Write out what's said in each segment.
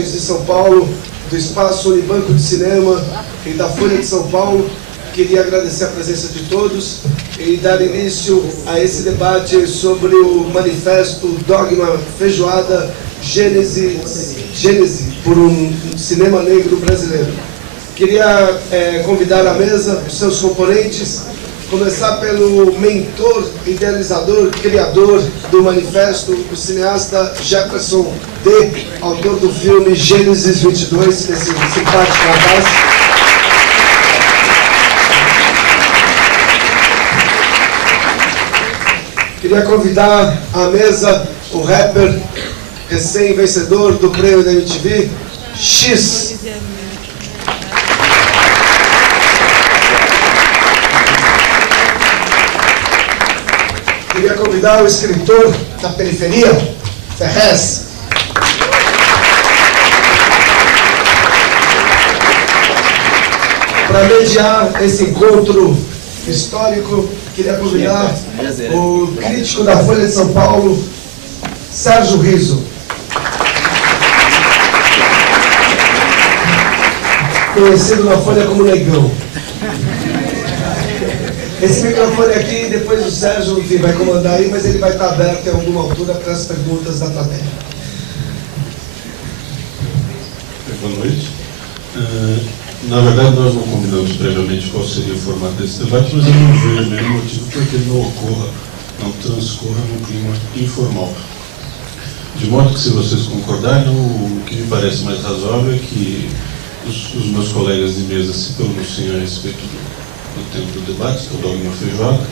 De São Paulo, do Espaço Unibanco de Cinema e da Folha de São Paulo, queria agradecer a presença de todos e dar início a esse debate sobre o manifesto Dogma Feijoada Gênese por um cinema negro brasileiro. Queria convidar à mesa os seus componentes, começar pelo mentor, idealizador, criador do manifesto, o cineasta Jefferson D., autor do filme Gênesis 22, desse simpático rapaz. Queria convidar à mesa o rapper recém-vencedor do prêmio da MTV, X. Queria convidar o escritor da periferia, Ferrez. Para mediar esse encontro histórico, queria convidar o crítico da Folha de São Paulo, Sérgio Riso. Conhecido na Folha como Negão. Esse microfone aqui, depois o Sérgio vai comandar aí, mas ele vai estar aberto em alguma altura para as perguntas da plateia. Boa noite. Na verdade, nós não combinamos previamente qual seria o formato desse debate, mas eu não vejo nenhum motivo para que ele não transcorra num clima informal. De modo que, se vocês concordarem, o que me parece mais razoável é que os meus colegas de mesa se pronunciem a respeito do tempo do debate, que é o Dogma Feijoada.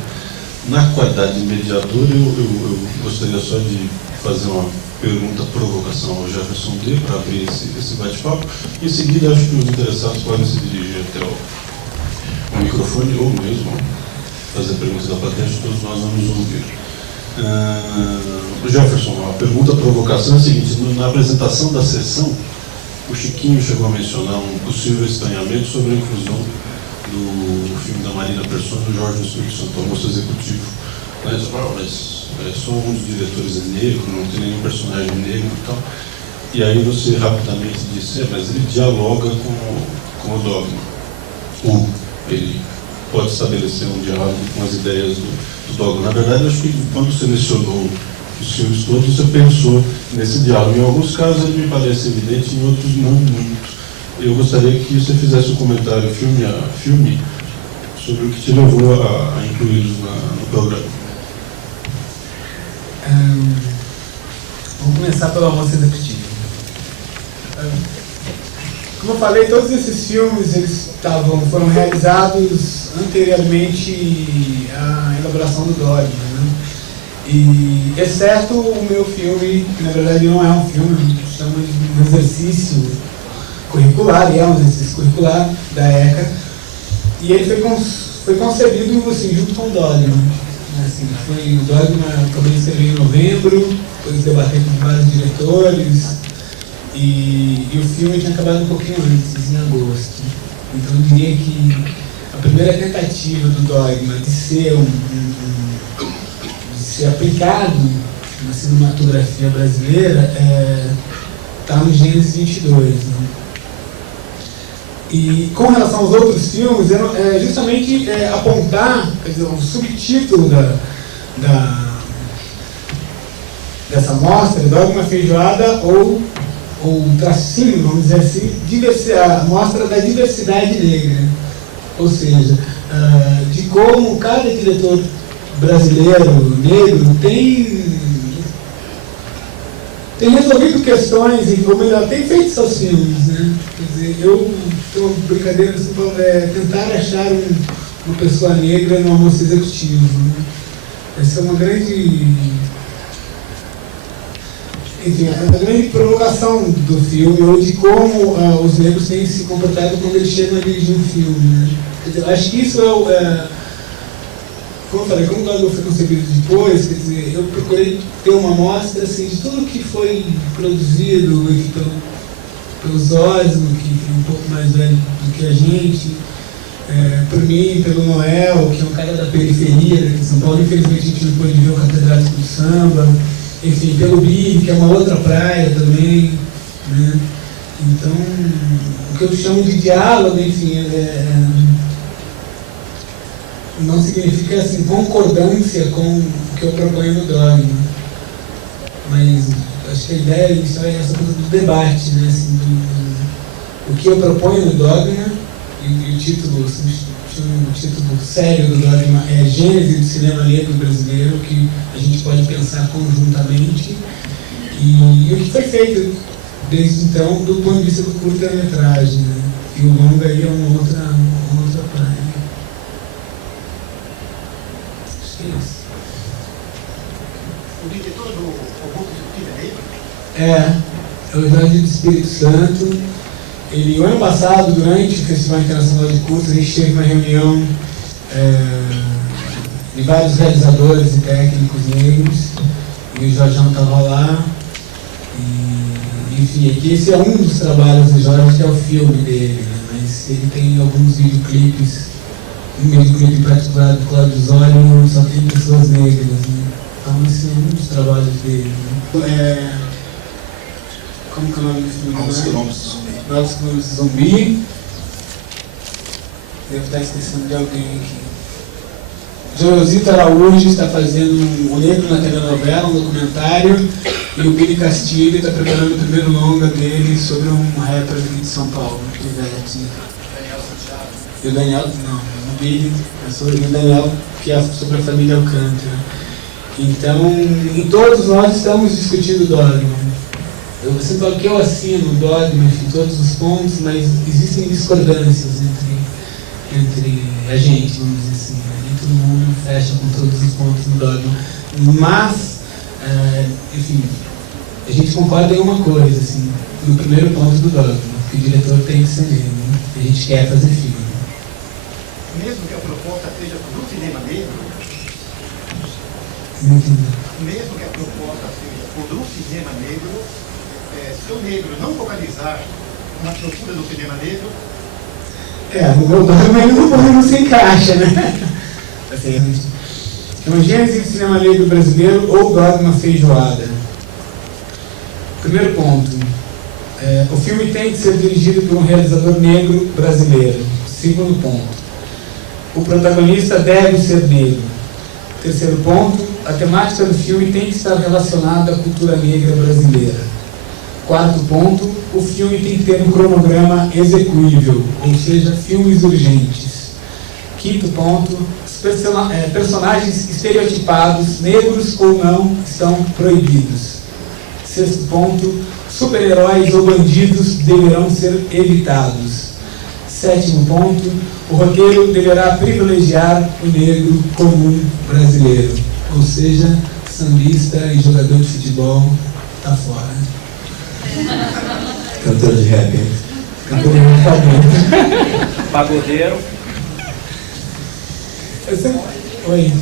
Na qualidade de mediador, eu gostaria só de fazer uma pergunta-provocação ao Jefferson D. para abrir esse bate-papo. Em seguida, acho que os interessados podem se dirigir até o microfone ou mesmo fazer perguntas da plateia, todos nós vamos ouvir. Jefferson, a pergunta-provocação é a seguinte: na apresentação da sessão, o Chiquinho chegou a mencionar um possível estranhamento sobre a inclusão do filme da Marina Persson do Jorge Espírito Santo, almoço executivo. Mas só um dos diretores é negro, não tem nenhum personagem negro e tal. E aí você rapidamente disse, mas ele dialoga com o dogma. Ele pode estabelecer um diálogo com as ideias do dogma. Na verdade, acho que quando selecionou os filmes todos, você pensou nesse diálogo. Em alguns casos ele me parece evidente, em outros não muito. Eu gostaria que você fizesse um comentário filme a filme sobre o que te levou a incluí-los no programa. Vamos começar pelo almoço executivo. Como eu falei, todos esses filmes foram realizados anteriormente à elaboração do dogma, né? E exceto o meu filme, que na verdade não é um filme, a gente chama de um exercício curricular, e é um exercício curricular da ECA, e ele foi concebido assim, junto com o dogma. Assim, o dogma acabou de escrever em novembro, depois debatei com vários diretores, e o filme tinha acabado um pouquinho antes, em agosto. Então eu diria que a primeira tentativa do dogma de ser de ser aplicado na cinematografia brasileira está no Gênesis 22. Né? E com relação aos outros filmes, é justamente apontar, quer dizer, o subtítulo dessa mostra, Dogma Feijoada, ou tracinho, vamos dizer assim, a mostra da diversidade negra. Ou seja, de como cada diretor brasileiro, negro, tem resolvido questões e como ele tem feito seus filmes, né? Quer dizer, eu tenho uma brincadeira assim, tentar achar uma pessoa negra no almoço executivo, né? Essa é uma grande, enfim, é uma grande provocação do filme, ou de como os negros têm se comportado quando eles chegam a dirigir um filme, né? Quer dizer, acho que isso como eu falei, como o Dogma foi concebido depois, quer dizer, eu procurei ter uma amostra assim, de tudo que foi produzido pelo Zósimo, que é um pouco mais velho do que a gente, por mim, pelo Noel, que é um cara da periferia daqui de São Paulo. Infelizmente a gente não pôde ver o catedrático do samba. Enfim, pelo Bi, que é uma outra praia também, né? Então, o que eu chamo de diálogo, enfim, não significa assim, concordância com o que eu proponho no dogma. Mas acho que a ideia inicial é essa coisa do debate, né? Assim, o que eu proponho no dogma, e o título, assim, o título sério do dogma é Gênese do Cinema Negro Brasileiro, que a gente pode pensar conjuntamente, e o que foi feito desde então do ponto de vista do curta-metragem, né? E o longa aí é uma outra praia. Acho que é isso. O diretor do Augusto Filho é ele? É o Jorge do Espírito Santo. O ano passado, durante o Festival Internacional de Curtas, a gente teve uma reunião de vários realizadores e técnicos negros, e o Jorjão estava lá. Enfim, aqui esse é um dos trabalhos do Jorge, que é o filme dele, né? Mas ele tem alguns videoclipes, um videoclipe em particular do Cláudio Zóio, só tem pessoas negras, né? Então esse é um dos trabalhos dele, né? Como que é o nome do filme? Novos Quilômetros do Zumbi. Novos Quilômetros do Zumbi. Devo estar esquecendo de alguém aqui. Josito Araújo está fazendo O Negro na telenovela, um documentário, e o Billy Castilho está preparando o primeiro longa dele sobre um rapper aqui de São Paulo, Ivete. Daniel Santiago. E o Daniel, não, o Billy, é sobre o Daniel, que é sobre a família Alcântara. Então, em todos nós estamos discutindo o dogma. Eu sinto que eu assino o dogma em todos os pontos, mas existem discordâncias entre a gente, vamos dizer assim. Nem todo mundo fecha com todos os pontos do dogma. Mas, enfim, a gente concorda em uma coisa, assim, no primeiro ponto do dogma, que o diretor tem que ser negro, né? A gente quer fazer filme. Mesmo que a proposta seja do cinema negro, mesmo que a proposta seja do cinema negro, se o negro não focalizar na procura do cinema negro... No meu dogma ele não se encaixa, né? Assim, então, Gênese do Cinema Negro Brasileiro ou Dogma Feijoada. Primeiro ponto. O filme tem que ser dirigido por um realizador negro brasileiro. Segundo ponto. O protagonista deve ser negro. Terceiro ponto. A temática do filme tem que estar relacionada à cultura negra brasileira. Quarto ponto, o filme tem que ter um cronograma execuível, ou seja, filmes urgentes. Quinto ponto, os personagens estereotipados, negros ou não, estão proibidos. Sexto ponto, super-heróis ou bandidos deverão ser evitados. Sétimo ponto, o roteiro deverá privilegiar o negro comum brasileiro, ou seja, sambista e jogador de futebol está fora. Cantor de rap. Cantor de rap. Pagodeiro. Oi.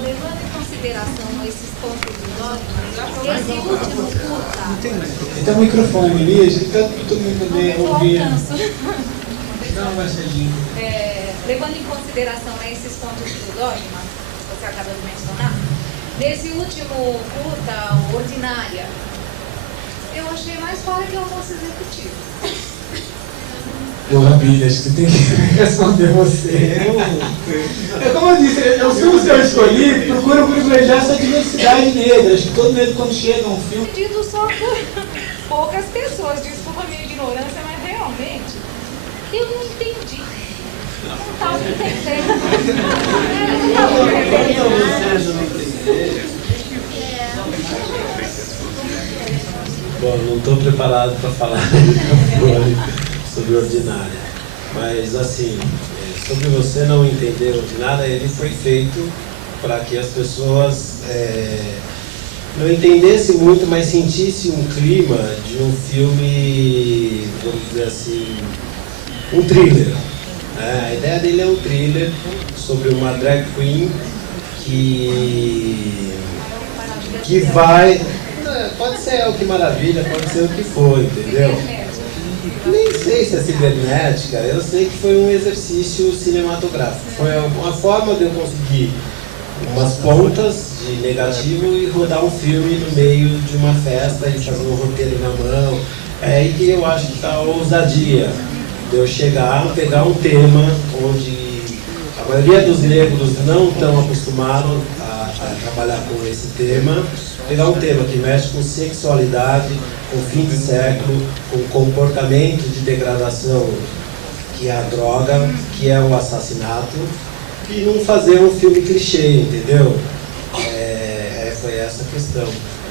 Levando em consideração esses pontos do dogma, esse último curta. Tem um microfone ali, a gente tá todo mundo poder ouvir. Não, vai ser lindo. Levando em consideração esses pontos do dogma, que você acabou de mencionar, nesse último curta, Ordinária, eu achei mais fora que o almoço executivo. Porra, Billy, acho que você tem que responder você. Como eu disse, os filmes que eu escolhi procuram privilegiar essa diversidade negra. Acho que todo negro, quando chega a um filme... Dito só por poucas pessoas, desculpa a minha ignorância, mas realmente eu não entendi. Não estava entendendo. Bom, não estou preparado para falar sobre Ordinária, mas assim, sobre você não entender Ordinária, ele foi feito para que as pessoas não entendessem muito, mas sentissem um clima de um filme, vamos dizer assim, um thriller. A ideia dele é um thriller sobre uma drag queen que vai... Pode ser o que maravilha, pode ser o que for, entendeu? Nem sei se é cibernética, eu sei que foi um exercício cinematográfico. Foi uma forma de eu conseguir umas pontas de negativo e rodar um filme no meio de uma festa e fazer um roteiro na mão. É aí que eu acho que está a ousadia de eu chegar, pegar um tema onde a maioria dos negros não estão acostumados a trabalhar com esse tema, pegar um tema que mexe com sexualidade, com fim de século, com comportamento de degradação, que é a droga, que é o assassinato, e não fazer um filme clichê, entendeu? Foi essa a questão,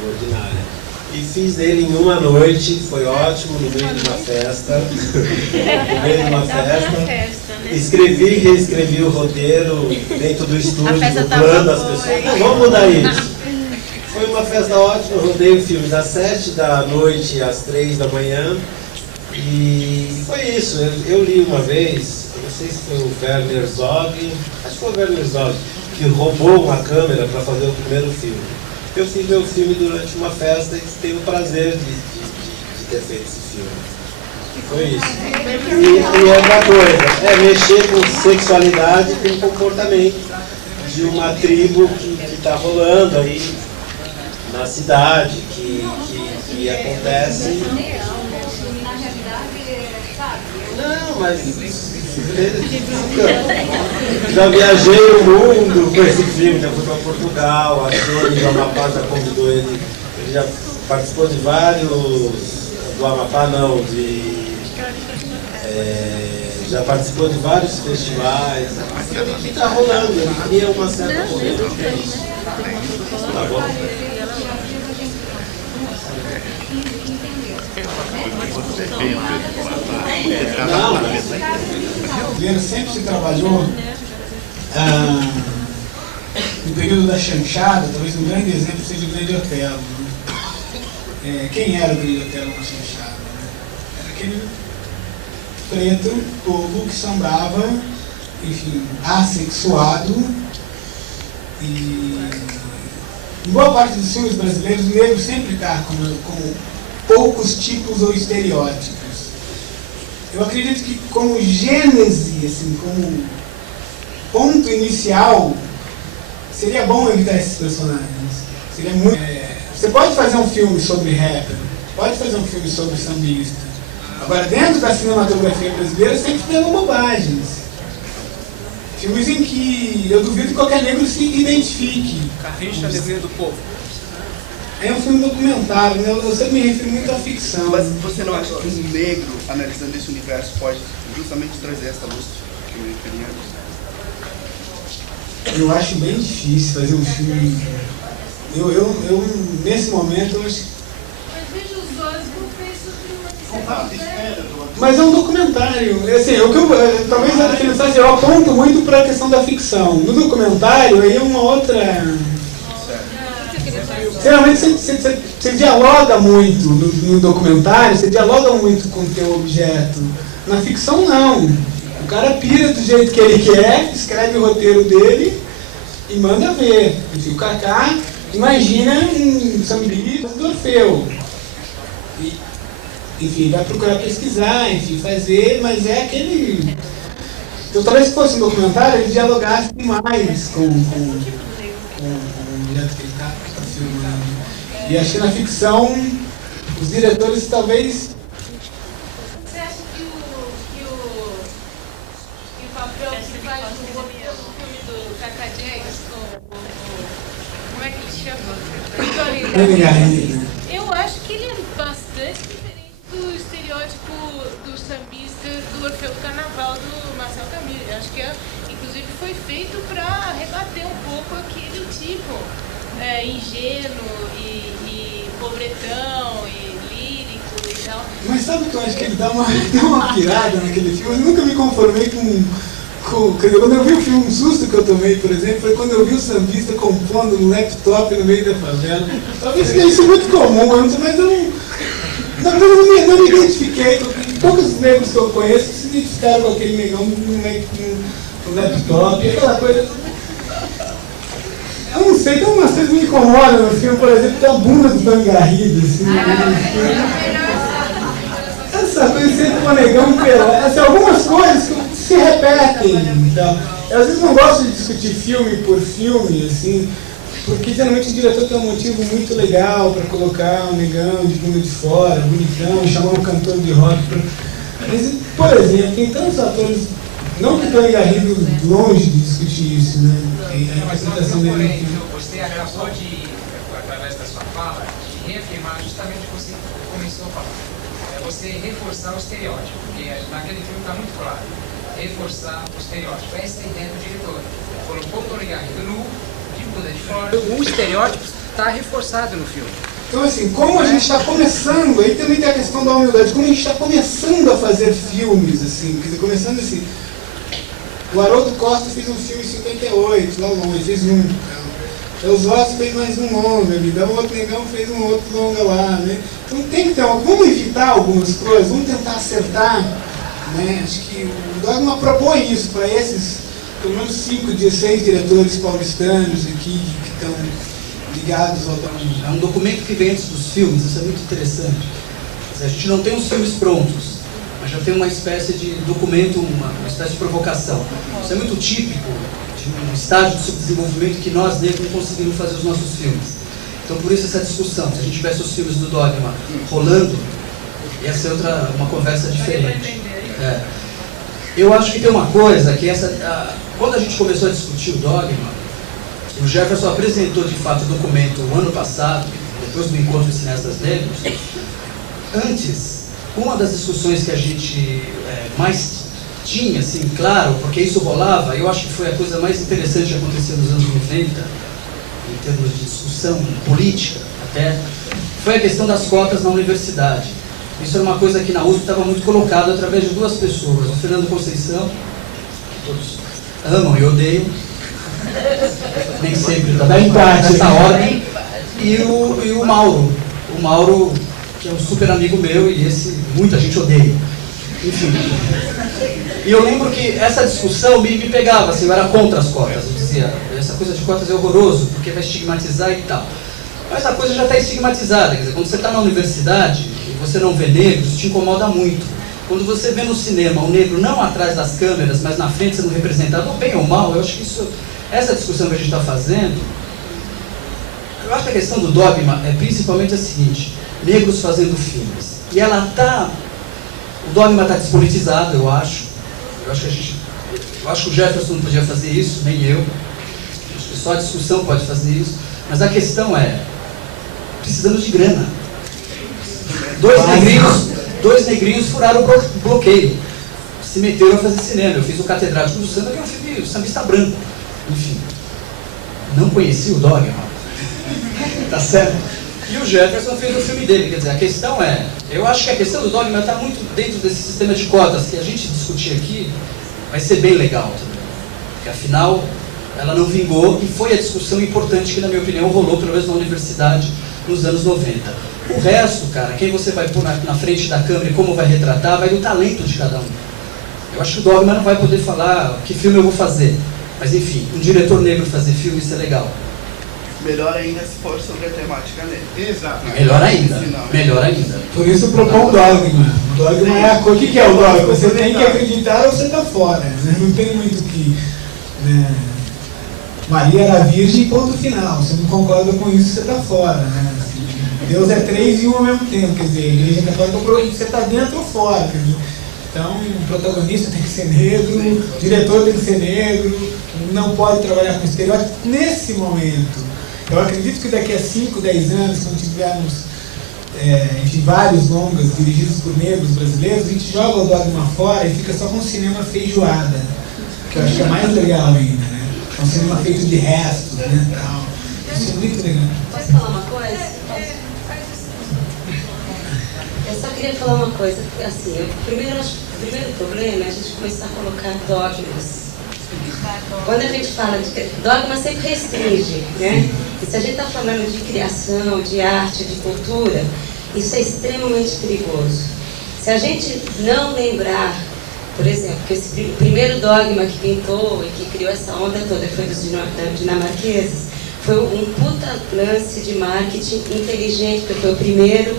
ordinária. E fiz ele em uma noite, foi ótimo, no meio de uma festa. No meio de uma festa. Escrevi e reescrevi o roteiro dentro do estúdio, dublando as pessoas. Não, vamos mudar isso. Foi uma festa ótima, rodei o filme das 7 da noite às 3 da manhã. E foi isso, eu li uma vez, eu não sei se foi o Werner Zog, acho que foi o Werner Zog, que roubou uma câmera para fazer o primeiro filme. Eu fiz meu filme durante uma festa e tenho o prazer de ter feito esse filme. Foi isso. E outra coisa, mexer com sexualidade e com comportamento de uma tribo que está rolando aí na cidade, que acontece. Não, mas já viajei o mundo com esse filme, já fui para Portugal, a Sônia do Amapá já convidou ele já participou de vários, do Amapá não, já participou de vários festivais, e está rolando, ele cria uma certa polêmica, é isso. Tá bom? Ele sempre se trabalhou no período da chanchada, talvez um grande exemplo seja o Grande Otelo. Né? Quem era o Grande Otelo na chanchada? Né? Era aquele preto, povo que sombrava, enfim, assexuado, e em boa parte dos filmes brasileiros o negro sempre está com poucos tipos ou estereótipos. Eu acredito que como gênese, assim, como ponto inicial, seria bom evitar esses personagens. Seria muito. Você pode fazer um filme sobre rapper, pode fazer um filme sobre sambista. Agora, dentro da cinematografia brasileira, sempre tem bobagens. Filmes em que eu duvido que qualquer negro se identifique. Carrincha, Alegria do Povo. É um filme documentário, né? Eu sempre me refiro muito à ficção. Mas você não acha que um negro, analisando esse universo, pode justamente trazer essa luz que eu queria? Eu acho bem difícil fazer um filme. Eu nesse momento, eu acho. Mas veja, os dois não fez sobre uma questão. Mas é um documentário. Assim, talvez a definição eu aponto muito para a questão da ficção. No documentário, aí é uma outra. Geralmente você dialoga muito no documentário, você dialoga muito com o teu objeto. Na ficção, não. O cara pira do jeito que ele quer, escreve o roteiro dele e manda ver. Enfim, o Kaká imagina um sambista do Orfeu. Enfim, vai procurar pesquisar, enfim, fazer, mas é aquele... Então, talvez se fosse um documentário, ele dialogasse mais com o objeto que ele está filmando. E acho que na ficção, os diretores talvez... Você acha que o papel que faz no filme do Cacá Diegues, como é que ele chama? Eu acho que ele é bastante diferente do estereótipo do sambista do Orfeu do Carnaval do Marcel Camille. Eu acho que, inclusive, foi feito para rebater um pouco aquele tipo ingênuo e pobretão e lírico e tal. Mas sabe o que eu acho que ele dá uma pirada naquele filme? Eu nunca me conformei com... Quando eu vi o filme, um susto que eu tomei, por exemplo, foi quando eu vi o sambista compondo no laptop no meio da favela. Talvez seja isso muito comum, mas eu não me identifiquei. Poucos negros que eu conheço se identificaram com aquele negão no laptop, aquela coisa. Eu não sei, tem umas coisas que me incomodam no filme, por exemplo, tem a bunda do Dani Garrido, assim. essa coisa sempre com o negão pelado. Assim, algumas coisas que se repetem. Então, eu às vezes não gosto de discutir filme por filme, assim, porque geralmente o diretor tem um motivo muito legal para colocar um negão de bunda de fora, bonitão, chamar um cantor de rock. Mas, por exemplo, tem tantos atores, não que Tony Garrido longe de discutir isso, né? A representação dele. Você acabou de, através da sua fala, de reafirmar justamente o que você começou a falar. É você reforçar o estereótipo, porque naquele filme está muito claro. Reforçar o estereótipo. Essa é a ideia do diretor. Colocou o Tony Garrido nu, de bunda de fora. O estereótipo está reforçado no filme. Então, assim, como a gente está começando, aí também tem a questão da humildade, como a gente está começando a fazer filmes, assim, quer dizer, começando assim. O Haroldo Costa fez um filme em 58, lá longe, fez um. O Oswaldo fez mais um longa, o outro negão fez um outro longa lá, né? Então tem que ter vamos evitar algumas coisas, vamos tentar acertar, né? Acho que o Dogma propõe isso para esses, pelo menos 5, 16 diretores paulistanos aqui que estão ligados ao Dogma. É um documento que vem antes dos filmes, isso é muito interessante. A gente não tem os filmes prontos, mas já tem uma espécie de documento, uma espécie de provocação. Isso é muito típico de um estágio de subdesenvolvimento que nós, negros, não conseguimos fazer os nossos filmes. Então, por isso essa discussão. Se a gente tivesse os filmes do Dogma rolando, ia ser uma conversa diferente. Eu acho que tem uma coisa que quando a gente começou a discutir o Dogma, o Jefferson apresentou de fato o documento o ano passado, depois do encontro de cineastas negros. Antes, uma das discussões que a gente mais tinha, assim, claro, porque isso rolava, eu acho que foi a coisa mais interessante que aconteceu nos anos 90, em termos de discussão política até, foi a questão das cotas na universidade. Isso era uma coisa que na USP estava muito colocado através de duas pessoas, o Fernando Conceição, que todos amam e odeiam, nem sempre também nessa ordem, e o Mauro, que é um super amigo meu, e esse muita gente odeia. Enfim. E eu lembro que essa discussão me pegava, assim, eu era contra as cotas. Eu dizia, essa coisa de cotas é horroroso, porque vai estigmatizar e tal. Mas a coisa já está estigmatizada, quer dizer, quando você está na universidade e você não vê negros, te incomoda muito. Quando você vê no cinema o negro não atrás das câmeras, mas na frente sendo representado, bem ou mal, eu acho que essa discussão que a gente está fazendo, eu acho que a questão do Dogma é principalmente a seguinte: negros fazendo filmes. E ela está... O Dogma está despolitizado, eu acho. Eu acho que o Jefferson não podia fazer isso, nem eu. Acho que só a discussão pode fazer isso. Mas a questão é, precisamos de grana. Dois negrinhos furaram o bloqueio. Se meteram a fazer cinema. Eu fiz o Catedrático do Samba, que é um filme sambista branco. Enfim, não conheci o Dogma. Tá certo? E o Jefferson fez o filme dele. Quer dizer, a questão é... Eu acho que a questão do Dogma está muito dentro desse sistema de cotas que a gente discutir aqui, vai ser bem legal também. Porque afinal, ela não vingou e foi a discussão importante que, na minha opinião, rolou, pelo menos na universidade, nos anos 90. O resto, cara, quem você vai pôr na frente da câmera e como vai retratar, vai do talento de cada um. Eu acho que o Dogma não vai poder falar que filme eu vou fazer. Mas, enfim, um diretor negro fazer filme, isso é legal. Melhor ainda se for sobre a temática negra. Exato. Melhor ainda. Melhor ainda. Por isso propõe o Dogma. O Dogma é a coisa. O que é o Dogma? Você tem que acreditar ou você está fora. Né? Não tem muito que... Né? Maria era virgem, ponto final. Você não concorda com isso, você está fora. Né? Deus é 3 e 1 ao mesmo tempo. Quer dizer, a igreja católica, você está dentro ou fora. Quer dizer, então, o protagonista tem que ser negro, o diretor tem que ser negro, não pode trabalhar com estereótipo. Nesse momento, eu acredito que daqui a 5, 10 anos, quando tivermos vários longas dirigidos por negros brasileiros, a gente joga o Dogma fora e fica só com um cinema feijoada, que eu acho que é mais legal ainda, né? É um cinema feito de restos, né? Tal. Isso é muito legal. Posso falar uma coisa? Eu só queria falar uma coisa, assim, o primeiro problema é a gente começar a colocar dogmas. Quando a gente fala de dogma, sempre restringe, né? E se a gente está falando de criação, de arte, de cultura, isso é extremamente perigoso. Se a gente não lembrar, por exemplo, que esse primeiro dogma que pintou e que criou essa onda toda foi dos dinamarqueses, foi um puta lance de marketing inteligente, porque foi o primeiro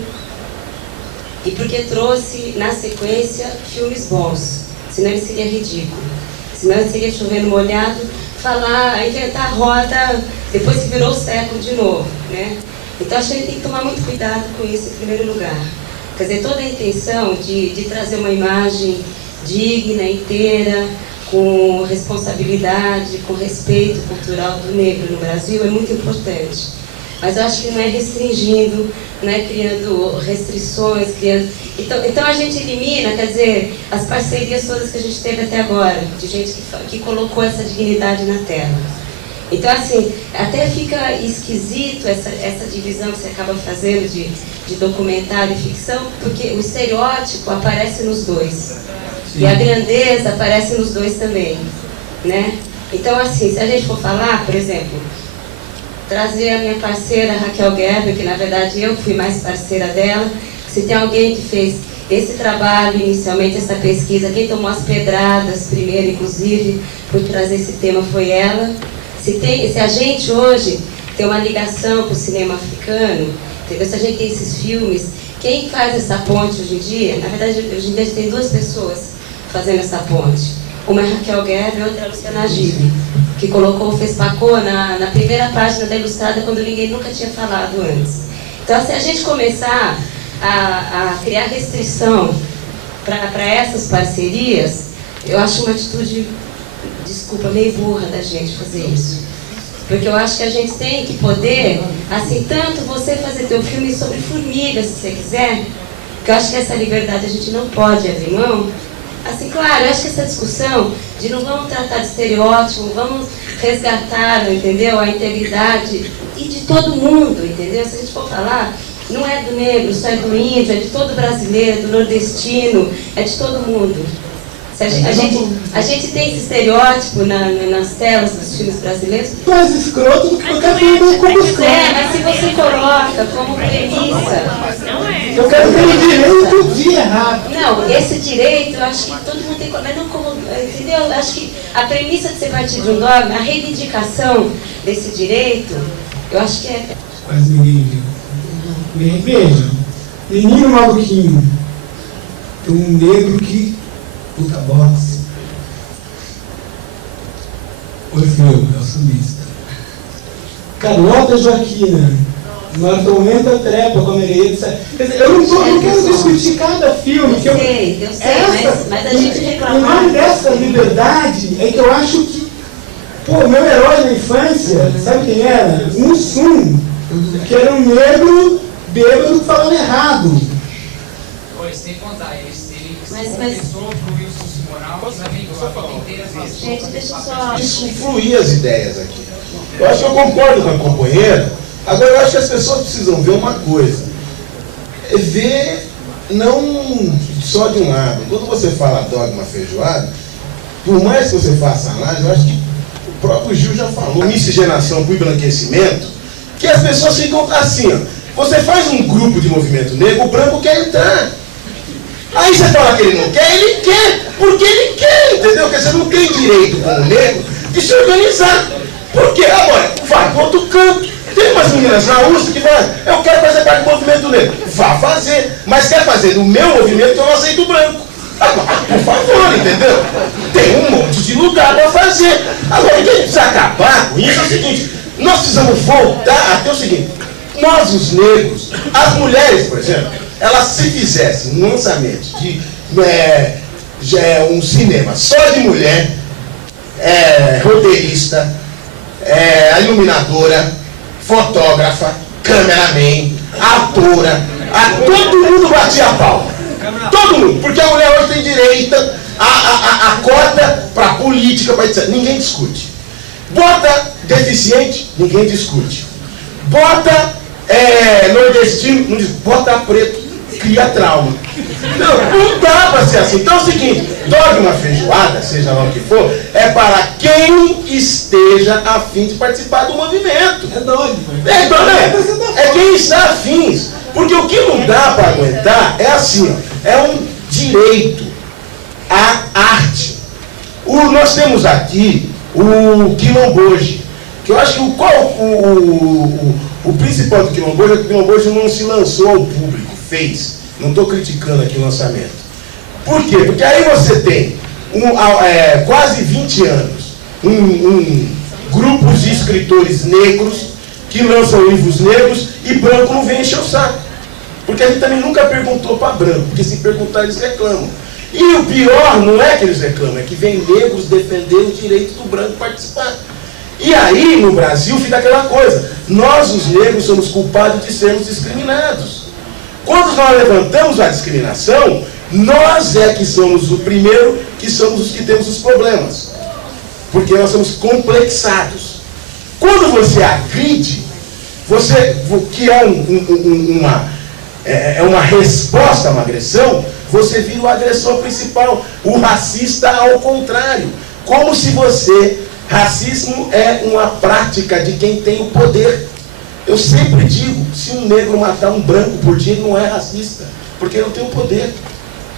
e porque trouxe, na sequência, filmes bons. Senão ele seria ridículo. Senão ele seria chovendo molhado, falar, inventar a roda, depois que virou o século de novo, né? Então acho que a gente tem que tomar muito cuidado com isso em primeiro lugar. Quer dizer, toda a intenção de trazer uma imagem digna, inteira, com responsabilidade, com respeito cultural do negro no Brasil é muito importante. Mas eu acho que não é restringindo, não é criando restrições, Então a gente elimina, quer dizer, as parcerias todas que a gente teve até agora, de gente que colocou essa dignidade na tela. Então, assim, até fica esquisito essa divisão que você acaba fazendo de documentário e ficção, porque o estereótipo aparece nos dois. Sim. E a grandeza aparece nos dois também, né? Então, assim, se a gente for falar, por exemplo, trazer a minha parceira Raquel Gerber, que na verdade eu fui mais parceira dela, se tem alguém que fez esse trabalho inicialmente, essa pesquisa, quem tomou as pedradas primeiro, inclusive, por trazer esse tema foi ela. Se a gente hoje tem uma ligação com o cinema africano, entendeu? Se a gente tem esses filmes, quem faz essa ponte hoje em dia, na verdade, hoje em dia a gente tem duas pessoas fazendo essa ponte. Uma é Raquel Gerber e outra é a Luciana Gibe, que fez pacô na primeira página da Ilustrada, quando ninguém nunca tinha falado antes. Então, se a gente começar a criar restrição para essas parcerias, eu acho uma atitude, desculpa, meio burra da gente fazer isso. Porque eu acho que a gente tem que poder, assim, tanto você fazer teu filme sobre formigas, se você quiser, que eu acho que essa liberdade a gente não pode abrir mão. Assim, claro, eu acho que essa discussão de não vamos tratar de estereótipo, vamos resgatar, entendeu, a integridade e de todo mundo, entendeu? Se a gente for falar, não é do negro, só é do índio, é de todo brasileiro, do nordestino, é de todo mundo. A gente tem esse estereótipo nas telas dos filmes brasileiros. Mais escroto do que qualquer filme como escroto. Mas se você coloca como premissa... Eu quero ter o direito de errar. Não, esse direito, eu acho que todo mundo tem... Mas não como... Entendeu? Eu acho que a premissa de ser partir de um dogma, a reivindicação desse direito, eu acho que é... Quase ninguém viu. Veja, menino maluquinho, tem um negro que luta boxe. Orfeu, é o sambista. Carlota Joaquina, Martomenta trepa com a Mereta. Eu não quero discutir cada filme. Eu sei, mas a gente reclama. O nome dessa liberdade é que eu acho que, pô, meu herói na infância, sabe quem era? Mussum, que era um negro bêbado falando errado. Pois, sem contar, ele começou pro Wilson Simoral, que também a vida inteira faz. Gente, deixa eu só... Isso fluir as ideias aqui. Eu acho que eu concordo com a companheira. Agora, eu acho que as pessoas precisam ver uma coisa. É ver não só de um lado. Quando você fala dogma feijoada, por mais que você faça análise, eu acho que o próprio Gil já falou, miscigenação por embranquecimento, que as pessoas ficam assim, ó. Você faz um grupo de movimento negro, o branco quer entrar. Aí você fala que ele não quer, ele quer, porque ele quer, entendeu? Porque você não tem direito como negro de se organizar. Por quê? Agora, vai para outro canto. Tem umas meninas na USP que falam, eu quero fazer parte do movimento negro. Vá fazer, mas quer fazer do meu movimento que eu não aceito branco. Agora, por favor, entendeu? Tem um monte de lugar para fazer. Agora, o que a gente precisa acabar com isso é o seguinte, nós precisamos voltar até o seguinte, nós os negros, as mulheres, por exemplo, elas se fizessem um lançamento de um cinema só de mulher, roteirista, iluminadora, fotógrafa, cameraman, atora, todo mundo batia a palma. Todo mundo, porque a mulher hoje tem direito a cota para política, para etc. Ninguém discute. Bota deficiente, ninguém discute. Bota nordestino, não diz, bota preto, cria trauma. Não dá para ser assim. Então é o seguinte, dogma feijoada, seja lá o que for, é para quem esteja a fim de participar do movimento. É dogma. É quem está afim. Porque o que não dá para aguentar é assim, ó, é um direito à arte. Nós temos aqui o Quilomboje, que eu acho que o principal do Quilomboje é que o Quilomboje não se lançou ao público, fez. Não estou criticando aqui o lançamento. Por quê? Porque aí você tem quase 20 anos grupos de escritores negros que lançam livros negros e branco não vem encher o saco. Porque a gente também nunca perguntou para branco, porque se perguntar eles reclamam. E o pior não é que eles reclamam, é que vem negros defender o direito do branco participar. E aí no Brasil fica aquela coisa, nós os negros somos culpados de sermos discriminados. Quando nós levantamos a discriminação, nós é que somos o primeiro, que somos os que temos os problemas. Porque nós somos complexados. Quando você agride, que é uma resposta a uma agressão, você vira o agressor principal, o racista ao contrário. Como se racismo é uma prática de quem tem o poder. Eu sempre digo, se um negro matar um branco por dia, ele não é racista, porque ele não tem o poder.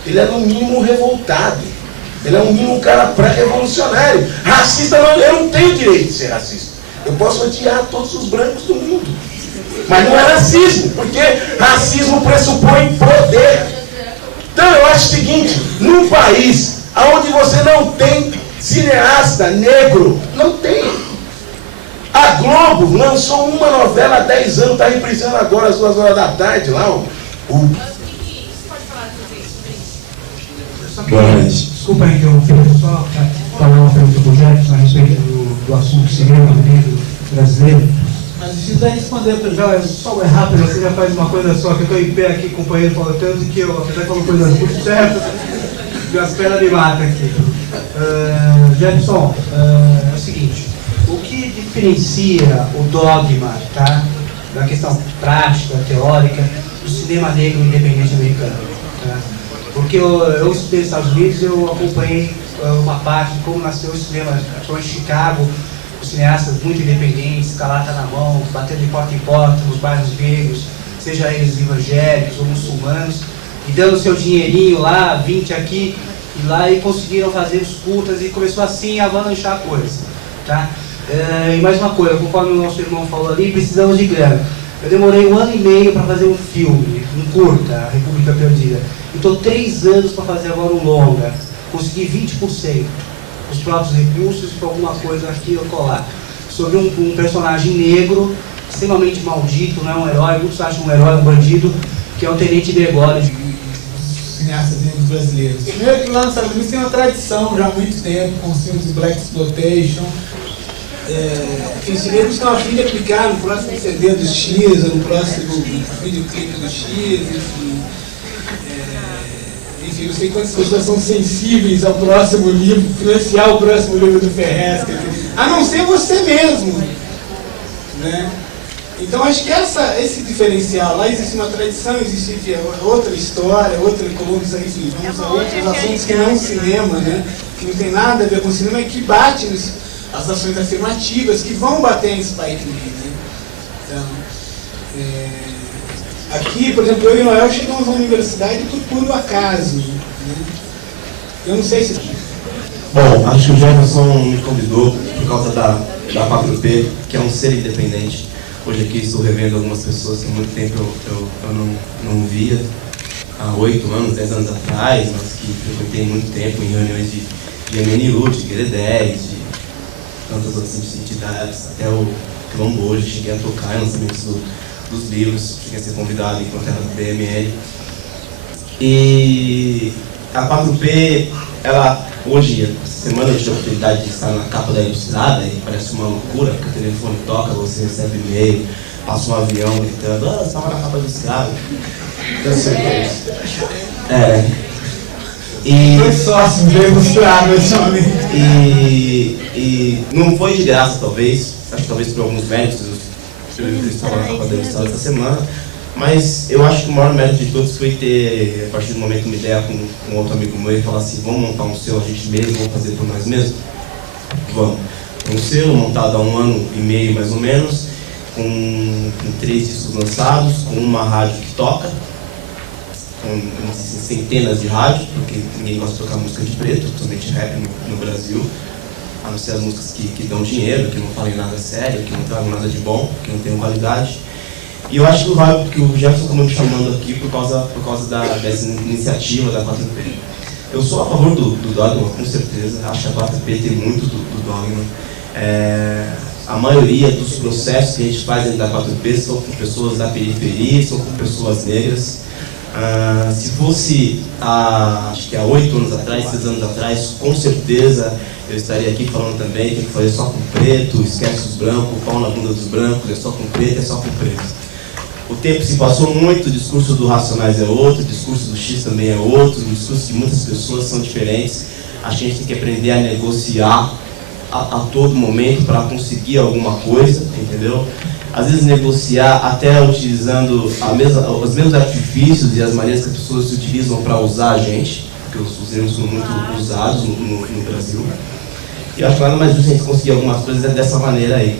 Ele é no mínimo revoltado. Ele é no mínimo um cara pré-revolucionário. Racista, eu não tenho direito de ser racista. Eu posso odiar todos os brancos do mundo. Mas não é racismo, porque racismo pressupõe poder. Então eu acho o seguinte, num país onde você não tem cineasta negro, não tem. A Globo lançou uma novela há 10 anos, está reprisando agora às 2 horas da tarde lá. Boa noite. Desculpa interromper, só para falar uma pergunta para o Jefferson a respeito do assunto cinema negro brasileiro. Mas precisa responder para o Jefferson, só é rápido, você já faz uma coisa só, que eu estou em pé aqui, companheiro falando tanto que eu, apesar de falar coisas muito certas, as pernas me matam aqui. Jefferson, é o seguinte, o que diferencia o dogma, tá, da questão prática, teórica, do cinema negro independente americano? Tá? Porque eu estudei nos Estados Unidos, eu acompanhei uma parte de como nasceu o cinema, principalmente em Chicago, os cineastas muito independentes, calata na mão, batendo de porta em porta nos bairros negros, seja eles evangélicos ou muçulmanos, e dando seu dinheirinho lá, 20 aqui e lá, e conseguiram fazer os curtas e começou assim a avalanchar a coisa. Tá? E mais uma coisa, conforme o nosso irmão falou ali, precisamos de grana. Eu demorei 1 ano e meio para fazer um filme, um curta, A República Perdida. E estou 3 anos para fazer agora um longa. Consegui 20%, os próprios recursos e com alguma coisa aqui ou colar. Sobre um personagem negro, extremamente maldito, não é um herói, muitos acham um herói, um bandido, que é o Tenente Gregório. Cineastas negros brasileiros. Primeiro que lá nos Estados Unidos tem uma tradição já há muito tempo com os filmes de Black Exploitation. Os negros estão a fim de aplicar no próximo CD do X, no próximo videoclipe do X, enfim, não sei quantas pessoas são sensíveis ao próximo livro, financiar o próximo livro do Ferrez, a não ser você mesmo, né? Então acho que esse diferencial, lá existe uma tradição, existe outra história, outra colonização, enfim, vamos a outros assuntos que não o cinema, né? Que não tem nada a ver com o cinema e que bate as ações afirmativas que vão bater em Spike Lee, né? Então, aqui, por exemplo, eu e Noel chegamos à universidade por puro acaso, né? Eu não sei se... Bom, acho que o Jefferson me convidou por causa da 4P, que é um ser independente. Hoje aqui estou revendo algumas pessoas que há muito tempo eu não via, há 8 anos, 10 anos atrás, mas que frequentei muito tempo em reuniões de MNU, de Gueredés, de tantas outras entidades, até o Quilombo hoje, cheguei a tocar em lançamentos dos livros, cheguei a ser convidado enquanto era do BML. E a 4P, ela, hoje, essa semana eu tive a oportunidade de estar na capa da Ilustrada e parece uma loucura, porque o telefone toca, você recebe e-mail, passa um avião gritando, você estava na capa do Ilustrada. Foi sócio do Ilustrado, e não foi de graça, talvez, acho que talvez por alguns méritos, eu estava na capa da Ilustrada essa semana, mas eu acho que o maior mérito de todos foi ter, a partir do momento, uma ideia com outro amigo meu e falar assim, vamos montar um selo a gente mesmo, vamos fazer por nós mesmos? Vamos. Um selo montado há 1 ano e meio, mais ou menos, com 3 discos lançados, com uma rádio que toca, com centenas de rádios, porque ninguém gosta de tocar música de preto, somente rap no Brasil, a não ser as músicas que dão dinheiro, que não falem nada sério, que não tragam nada de bom, que não tenham qualidade. E eu acho que o Jefferson está me chamando aqui por causa dessa iniciativa da 4P. Eu sou a favor do dogma, com certeza. Acho que a 4P tem muito do dogma. A maioria dos processos que a gente faz dentro da 4P são com pessoas da periferia, são com pessoas negras. Se fosse, acho que há 8 anos atrás, 6 anos atrás, com certeza eu estaria aqui falando também, tem que fazer só com preto, esquece os brancos, pau na bunda dos brancos, é só com preto, é só com preto. O tempo se passou muito, o discurso do Racionais é outro, o discurso do X também é outro, o discurso de muitas pessoas são diferentes. Acho que a gente tem que aprender a negociar a todo momento para conseguir alguma coisa, entendeu? Às vezes negociar até utilizando os mesmos artifícios e as maneiras que as pessoas se utilizam para usar a gente, porque os erros são muito usados no Brasil. E acho que nada mais justo a gente conseguir algumas coisas dessa maneira aí.